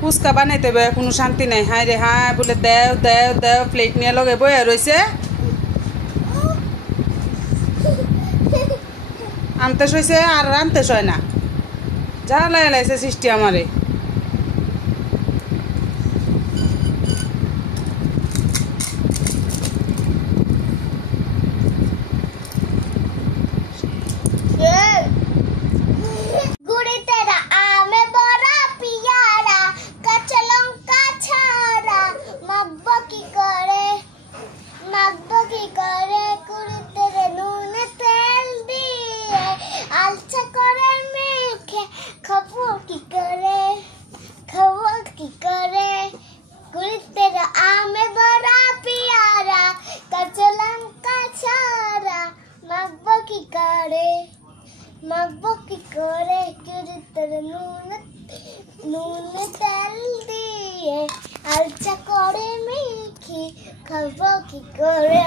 ফুচকা বানাইতে হবে কোনো শান্তি নাই। হাই রে হাই বলে দেও দেও দেও প্লেট নিয়ে লগে বয়ে রয়েছে। আনতে সইছে আর আনতে সয় না, যা লাইছে সৃষ্টি আমারে। মাখবো কি করে কুড়িতে নুন তেল দিয়ে আলচা করে মেখে খাবো কি করে